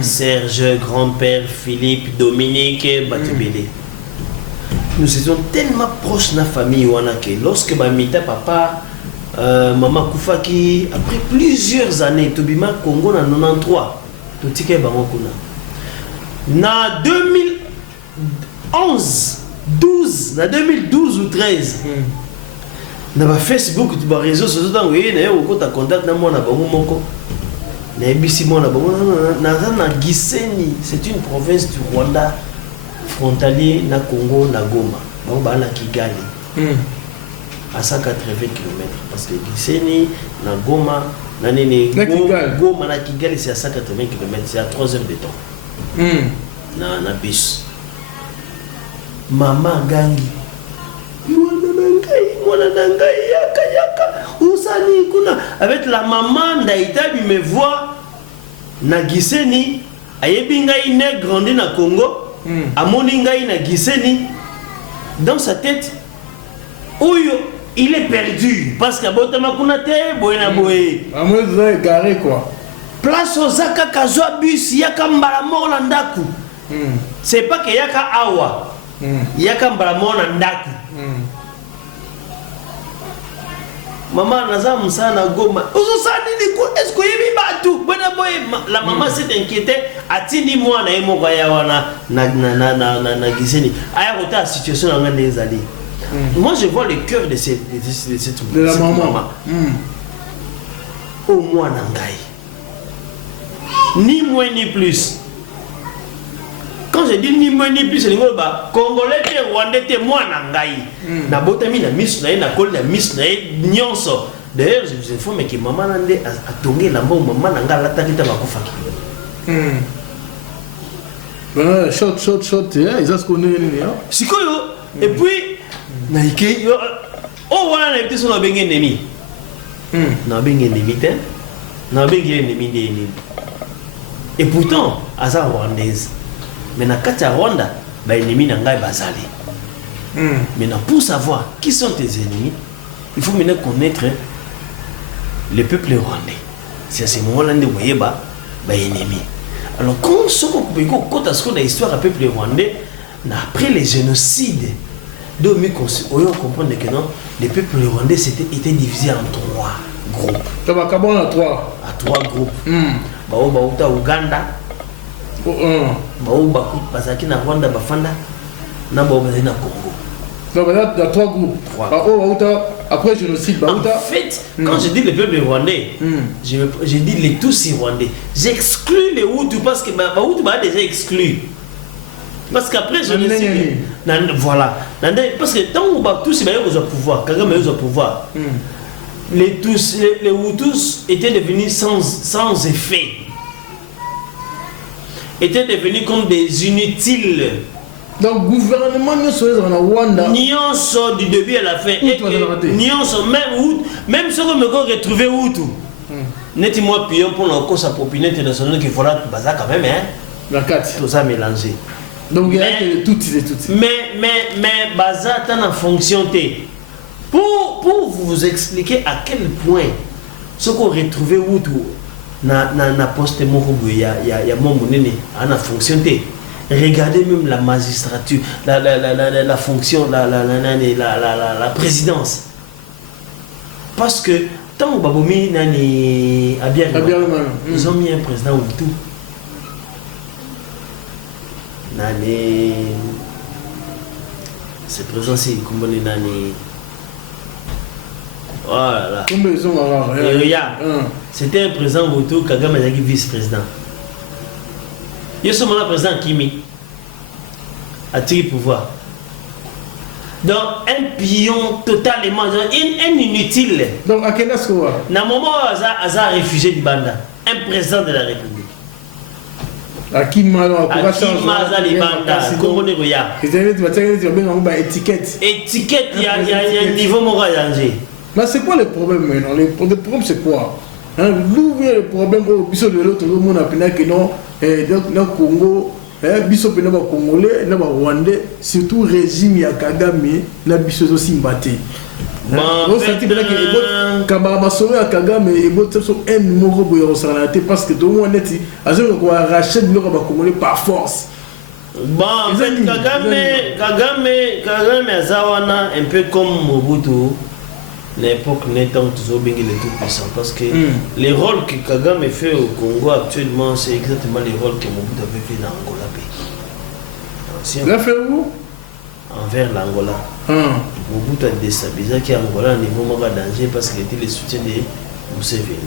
Serge, grand-père, Philippe, Dominique, Batibélé. Nous étions tellement proches de la famille Wanake. Lorsque Bamita, papa, maman Koufaki, après plusieurs années, Tobima Congo en 93, Totike Bamokuna. En 2011, 12, en 2012 ou 13, dans Facebook, dans les réseaux sociaux, vous voyez, vous avez contact avec moi, c'est une province du Rwanda, frontalier na Congo, na Goma. Donc, na Kigali. À 180 km. Parce que Gisenyi, na Goma, na Goma, na Kigali, c'est à 180 km. C'est à 3 heures de temps. Na bus. Maman Gangi. Avec la maman d'Aïtabi me voit na Gisenyi, ayebi ngai né grandi na Congo, amoni ngai na Gisenyi, dans sa tête, Ouyo, il est perdu parce que botama kuna te boyena boye. Amoi vous avez garé quoi. Place Osaka kazwa bus yaka mbala mona ndaku. C'est pas que yaka awa. Yaka mbala mona ndaku. Maman nazam sana Goma. Uzosani ni ko est-ce que yebi batu bona boy la maman s'est inquiétée atindi moi na emo ya wana na Gisenyi. Aya kota situation na ngane ezali. Moi je vois le cœur de cette de la maman. Au moins nangai. Ni moins ni plus. Quand je dis ni moins ni plus, c'est le Congolais te Rwandais te moi nangai. Na botami na miss na kol na miss na nyonso. D'ailleurs, je vous informe que maman nande a tongé la maman nanga la takita bakufaki. Shot, ils ont ce qu'on est. Sikoyo et puis naike oh wana na été sur na bengi ennemi. Na bengi ennemi te. Na bengi ennemi ennemi. Et pourtant, aza rwandaise. Mais na kati ya Rwanda, ba ennemi na ngai bazali. Maintenant, pour savoir qui sont tes ennemis, il faut maintenant connaître le peuple rwandais. C'est à ce moment-là que vous voyez ba ennemi. Alors, quand ce qu'on peut dans l'histoire du peuple rwandais, après les génocides, donc on comprend que non, le peuple rwandais était divisé en 3 groupes. Tu vas comment à 3? À 3 groupes. Baouta Ouganda. Baouba Bazaki na Rwanda Bafanda. Na Baouba na Congo. Donc il y a 3 groupes. Après génocide, en fait, quand je dis le peuple rwandais, je dis les Tutsis rwandais. J'exclus les Hutus parce que Hutus m'a déjà exclu. Parce qu'après génocide, voilà. Parce que tant que tous ils ont pouvoir, Kagame a pouvoir. Les Hutus étaient devenus sans effet. Étaient devenus comme des inutiles. Donc, le gouvernement de Rwanda. Nyonso du début à la fin. Nyonso, même ceux qui me retrouvé Hutu. Net-moi pion pour la cause appropriée internationale qu'il faudra baser quand même. La 4. Tout ça mélangé. Donc, il y a tout et tout. Mais baser en fonction de. Pour vous expliquer à quel point ce qu'on retrouvé Hutu na poste moko ya mon monene en fonction de. Regardez même la magistrature, la fonction, la présidence. Parce que tant que Baboumi nani ils ont mis un président Hutu. Nani, ce président-ci, comment on est nani. Voilà. C'était un président Hutu, Kagame est vice-président. Il y a le président Kimi a tiré pouvoir. Donc, un pion totalement, un inutile. Donc, à quel âge qu'on voit? Dans le moment où il a réfugié du Banda, un président de la République. Akima Libanda, Komone Goya. Étiquette. Étiquette, il y a un niveau moral. Mais c'est quoi le problème maintenant? Le problème c'est quoi? D'où vient le problème au biso de l'autre monde a que non, dans le Congo, biso pena ba Congolais, na ba Rwandais, surtout régime ya Kagame, na biso aussi mbaté. Bon, ça dit que Kabara Masoro ya Kagame et botte so un numéro boyo resalaté parce que tout le monde est azo ko racheter le ba Congolais par force. Bon, en fait, Kagame azawana un peu comme Mobutu. L'époque n'étant toujours bien les tout puissants parce que les rôles que Kagame fait au Congo actuellement c'est exactement les rôles que Mobutu avait fait dans l'Angola. Il a fait où? Envers l'Angola. Mobutu a déstabilisé qu'Angola a un niveau de danger parce qu'il était le soutien de Museveni.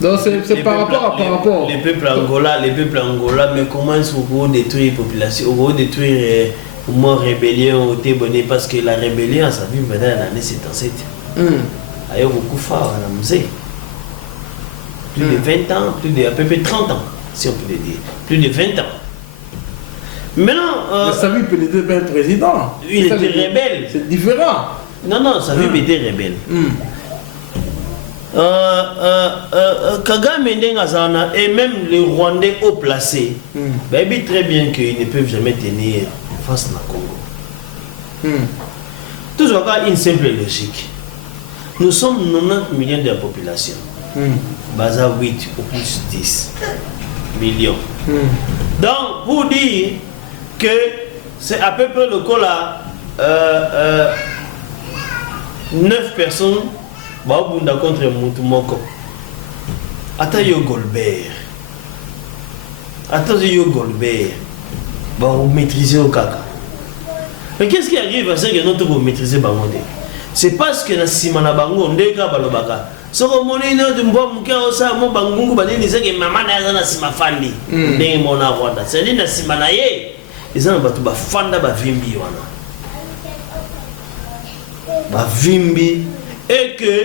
Donc c'est par rapport. Les peuples Angola, mais comment ils vont détruire les populations, ils vont détruire au moins rébellion au Tébonné parce que la rébellion ça vient maintenant en année 77. Il y a beaucoup fort à la musée. Plus de 20 ans, à peu près 30 ans, si on peut le dire. Plus de 20 ans. Maintenant. Savi peut être un président. Il était rebelle. C'est différent. Non, Savi était rebelle. Kagame Ndengazana et même les Rwandais haut placés, ils très bien qu'ils ne peuvent jamais tenir face à Congo. Toujours une simple logique. Nous sommes 90 millions de la population. Baza 8 ou plus 10 millions. Donc, pour dire que c'est à peu près le cas là, 9 personnes Baobunda contre Moutoumoko. Attends, yo Golbert. Vous maîtrisez au caca. Mais qu'est-ce qui arrive à ce que nous vous maîtriser Bangonde? C'est parce que la Simana Bango, Ndeka Balobaka. Ce que mon énorme de Mbouka, ça, mon Bangungu, Badini, c'est que maman n'a pas Simafandi. N'est mon Rwanda. C'est-à-dire que Simanaye, ils ont battu Bafanda Bavimbi. Bavimbi. Et que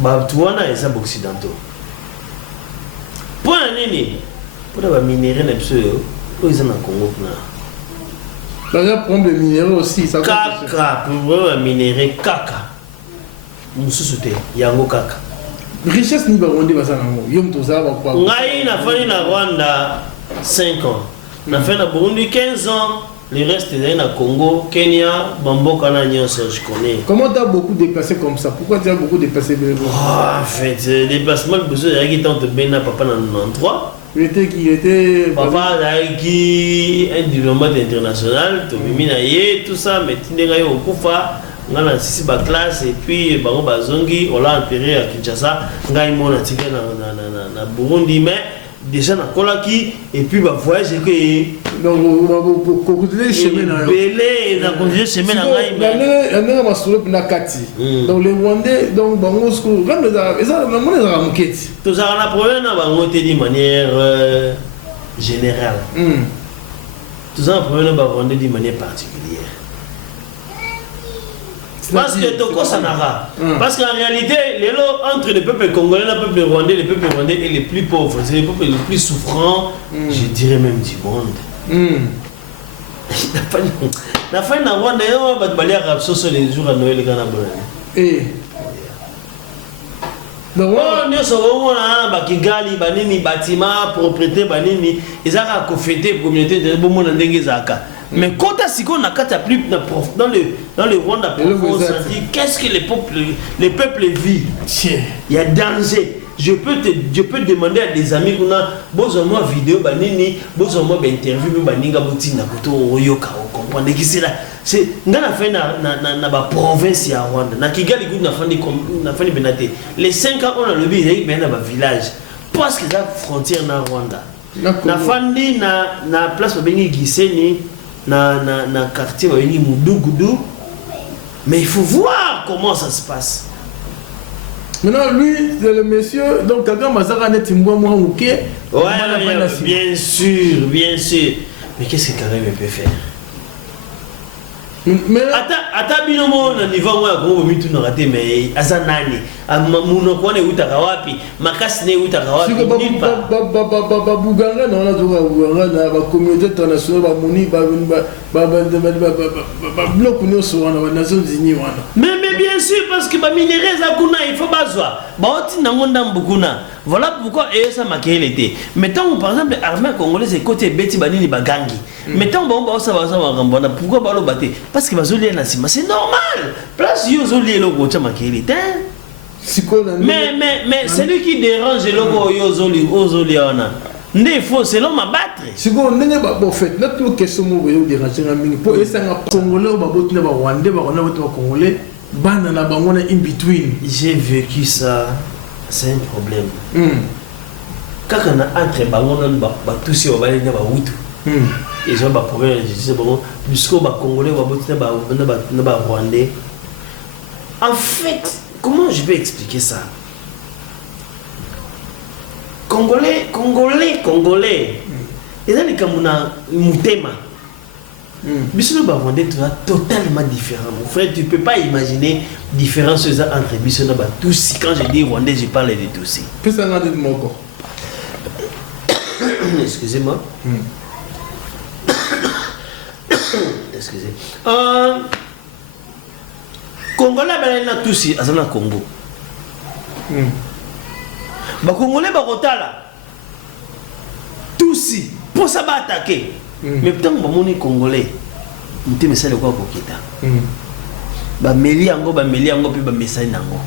Batuana et ça occidentaux. Pour un nini, pour avoir minéré les pseudo, ils ont un Congo. D'ailleurs, prendre le minéraux aussi. Kaka, pour avoir minéré kaka. Nous soutenons, yango kaka. Richesse ni Rwanda basanango. Yom toza ba kwa. Ngai na fani na Rwanda 5 ans. Na fani na Burundi 15 ans. Le reste est dans Congo, Kenya, Bambo, Canadien, je connais. Comment tu as beaucoup déplacé comme ça? Pourquoi tu as beaucoup déplacé? En fait, déplacement, besoin de qui tente bien papa dans 93. Il était. Papa qui un diplomate international, tout ça, mais tu n'es au Koufa, on a 6 classe et puis Bango Bazongi, on l'a enterré à Kinshasa, on a na Burundi, mais déjà na Kolaki et puis bah voyage que donc continuer chemin na belé na continuer chemin na ngai na masolo na kati donc les Rwandais donc bango sko rendre ça na mona za muketi tout ça on a problème na bango te de manière générale tout ça on a problème na Rwandais de manière particulière. Parce que Toko Sanara. Parce qu'en réalité, les lots entre le peuple congolais, le peuple rwandais est les plus pauvres. C'est les peuples les plus souffrants, je dirais même du monde. La fin de Rwanda, on va balayer à sur les jours à Noël et Ghana. Donc, nous sommes à Kigali, Banini, bâtiment, propriété, Banini, ils ont fêté la communauté de Bomona Ndengezaka. Mais quand on a plus dans le Rwanda, qu'est-ce que les peuples vivent? Il y a danger. Je peux demander à des amis qu'on a besoin de vidéo, besoin d'interview, comprendre qui c'est là. C'est dans la fin de la province à Rwanda. Na Kigali, les 5 ans, on a le billet dans le village. Parce que la frontière na Rwanda. Na fandi na place où Bengi Giseni. Na quartier Wani Moudougou, mais il faut voir comment ça se passe. Maintenant, lui, c'est le monsieur, donc Kagame Mazara net Mboua Mouké. Ouais, bien sûr. Mais qu'est-ce que Kagame peut faire? Mais ata binomo na niveau moi ko mitu na raté mais azanani muno ko ne utaka wapi makasi ne utaka wapi ba buganga na zoka buganga na ba communauté internationale ba moni ba bloc no so wana ba Nations Unies wana mais bien sûr parce que ba minéraux za kuna il faut bazwa ba oti na ngonda mbukuna voilà pourquoi ça makele était mettons par exemple armée congolaise et côté beti banini bagangi mettons ba ça ngambona pourquoi ba lo baté parce que bazoli na sima c'est normal place yo zoli lo ko chama makele mais celui qui dérange le logo yo zoli ona il faut selon m'abattre si on n'est pas bon fait notre question mo yo déranger na mingi pour essayer congolais ba botina ba rwandais ba na botina congolais bana na bangona in between j'ai vécu ça c'est un problème quand on a entre bangona ba tous si on va aller ba wutu ils ont pas problème je sais bon jusqu'au ba congolais ba botina ba rwandais en fait comment je peux expliquer ça? Congolais. Et là, les Camerounais, Moutema. Bissou Bavondé, tu as totalement différent. Mon frère, tu ne peux pas imaginer différence entre Bissou et Toussi. Quand je dis Rwandais, je parle de Toussi. Qu'est-ce que ça a dit de mon corps? Excusez-moi. Excusez. Congolais, ben là Toussi, à la Congo. Ba Congolais bakotala Toussi pour ça va attaquer mais putain ba moni Congolais nté mesale quoi kokita ba meli yango puis ba mesale nango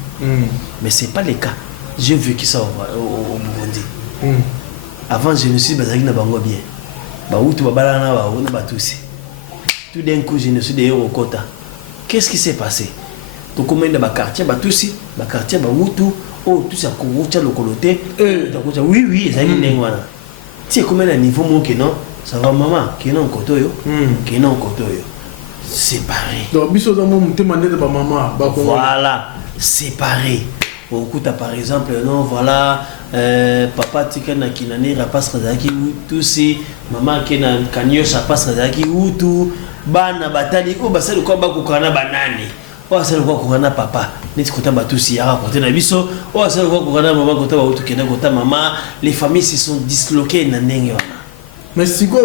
mais c'est pas le cas j'ai vécu ça au Burundi avant génocide bazaki na bango bien ba utu ba balana ba Toussi tout d'un coup génocide de Kota qu'est-ce qui s'est passé to commande ba quartier ba Toussi ba quartier ba utu oh tout ça Congo tcha le coloté oui ça y est voilà tu comment le niveau mon que non ça va maman qui non kotoyo séparé donc biso za mon te mandé de ba maman ba voilà séparé au coup par exemple non voilà papa tika na kinani rapaz kazaki tout si maman kena kanyo ça passe kazaki ou tout bana batali o basali ko ba kokana banani oh c'est le quoi qu'on a papa n'est-ce que tu as battu si à raconter na biso oh c'est le quoi qu'on a maman kota ba utu kena kota maman les familles se sont disloquées na ndenge wana mais si quoi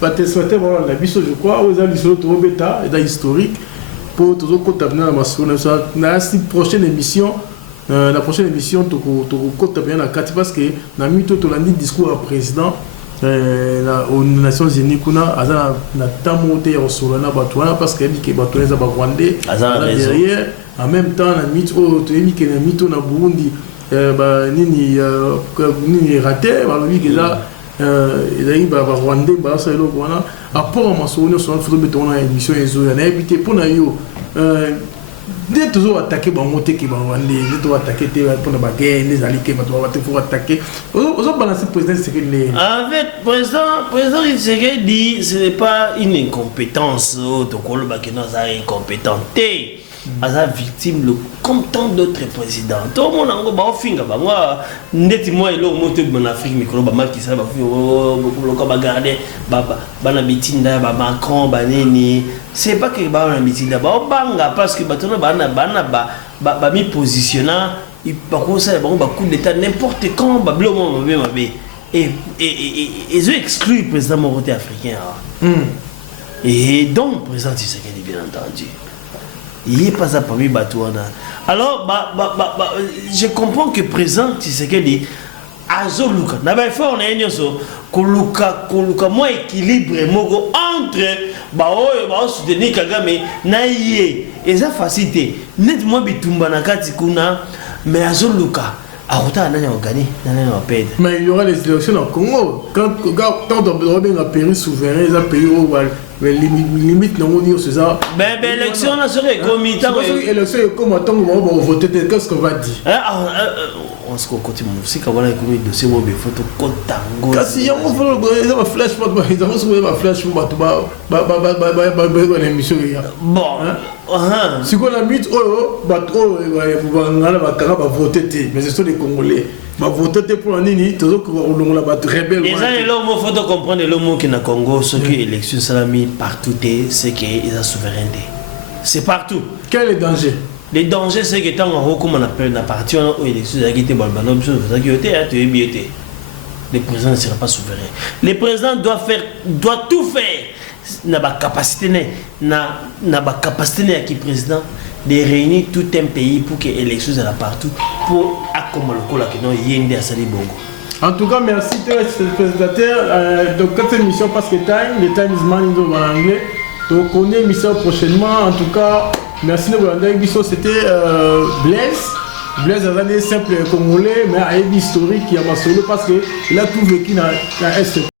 pas te souhaiter voilà la biso je crois aux amis sur le bêta et historique pour toujours contaminer la masculine na la prochaine émission to contaminer la carte parce que na mito to landi discours à président aux Nations Unies kuna azana na tamote ya solana batwana parce que dit que batwana za Rwandais derrière en même temps na mito to emi que na mito na Burundi ba nini raté ba lobi que là ezali ba Rwandais ba ça elo wana apport à masolo sur notre betona émission ezo na éviter pour na yo dès toujours attaquer bangote qui Rwandais dès toujours attaquer pour na baguette les alliés qui va te faut attaquer aux balancer président c'est que les en fait président il se dit ce n'est pas une incompétence to koloba que nous a incompétenté asa victime comme tant d'autres présidents tout le monde ngo ba ofinga ba moi ndeti moi elo moto en Afrique mikolo ba maki ça ba ko ba garder bana bitinda ba Macron ba nini c'est pas que ba na bitinda ba banga parce que batona ba mi positionnant il pas comme ça ba coup d'état n'importe quand ba blomo mabe et ils ont exclu le président Moroté africain et donc président Tshisekedi bien entendu il n'est pas à parmi Batouana. Alors, je comprends que présent, tu sais qu'elle dit, Azo Luka, n'abay fait on a un yoso, Koluka moins équilibre entre soutenir Kagame, naïe, et ça facilité. Net-moi bitumba nakati kuna, mais Azo Luka. Mais il y aura les élections au Congo. Quand on doit bien un pays souverain, un pays où les limites n'ont pas dit ça. Ben, l'élection serait comme l'élection est comme attendre, on va voter. Qu'est-ce qu'on va dire? On pense qu'au côté mon aussi quand on a commis dossier moi il faut tout contango kasi ya mo faut ba flash pas ba ils ont soulevé ba flash ba l'émission bon si qu'on a mis ba trop ba ngala ba kanga ba voter mais ce sont des Congolais ba voter pour nini toujours on la ba rebelle les gens là mo faut comprendre le mot qui na Congo ce que élection salami partout c'est que ils ont souveraineté c'est partout. Quel est le danger? Le danger, c'est que tant qu'on appelle la partie, on a élection, le président ne sera pas souverain. Le président doit tout faire. N'a pas capacité, n'a pas capacité qui président de réunir tout un pays pour que l'élection soit partout, pour accommoder le cola qui non yende à Sali Bongo. En tout cas, merci présentateur. Donc cette émission parce que le time is money en anglais. Donc on est émission prochainement. En tout cas, merci de vous avoir. C'était Blaise. Blaise est un simple Congolais, mais il y a une historique qui a marqué parce qu'il a tout vécu dans Est.